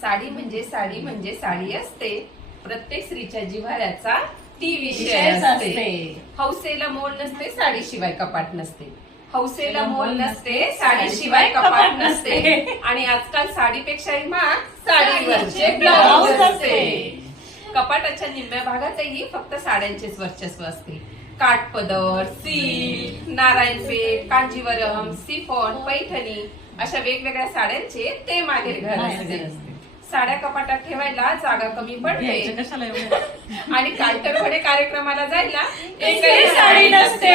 साडी म्हणजे साडी असते. प्रत्येक स्त्रीच्या जिव्हाळ्याचा ती विषय असते. हौसेला मोल नसते, साडीशिवाय कपाट नसते. हौसेला मोल नसते, साडीशिवाय कपाट नसते. आणि आजकाल साडीपेक्षाही महाग साडीवरचे ब्लाऊज असते. कपाटाच्या निम्म्या भागातही फक्त साड्यांचेच वर्चस्व असते. काठपदर, सिल्क, नारायणपेठ, कांजीवरम, सिफॉन, पैठणी अशा वेगवेगळ्या साड्यांचे ते माहेर घर असते. साड्या कपाटात ठेवायला जागा कमी पडते आणि कांटरवडे कार्यक्रमाला जायला एकही साडी नसते.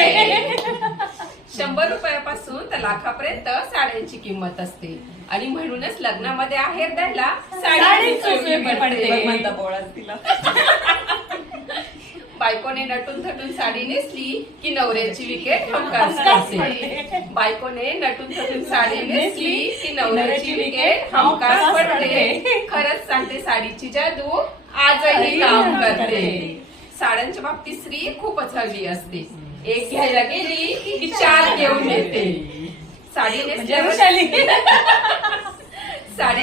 100 रुपयापासून तर लाखापर्यंत साड्यांची किंमत असते आणि म्हणूनच लग्नामध्ये आहेर द्यायला साडीच उपयोगी पडते. बायकोने नटून थटून साडी नेसली की नवऱ्याची विकेट हमखास पडते. बायकोने नटून थटून साडी नेसली की नवऱ्याची विकेट हमखास पडते. खरंच सांगते, साडीची जादू आजही काम करते. साड्यांच्या बाबतीत स्त्री खूपच हवी असते. एक घ्यायला गेली की 4 घेऊन येते. साडी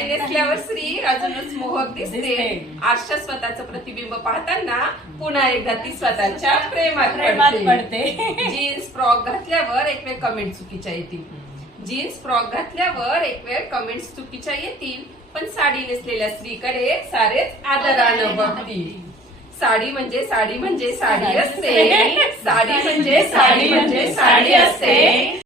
नेसल्यावर स्त्री अजूनच मोहक दिसते. आरशात स्वतःचं प्रतिबिंब पाहताना पुन्हा एकदा ती स्वतःच्या प्रेमात पडते. जीन्स फ्रॉक घातल्यावर एक वेळ कमेंट चुकीच्या येतील. चुकीच्या येतील पण साडी नेसलेल्या स्त्रीकडे सारेच आदरानं बघतील. साडी म्हणजे साडी असते. साडी म्हणजे साडी असते.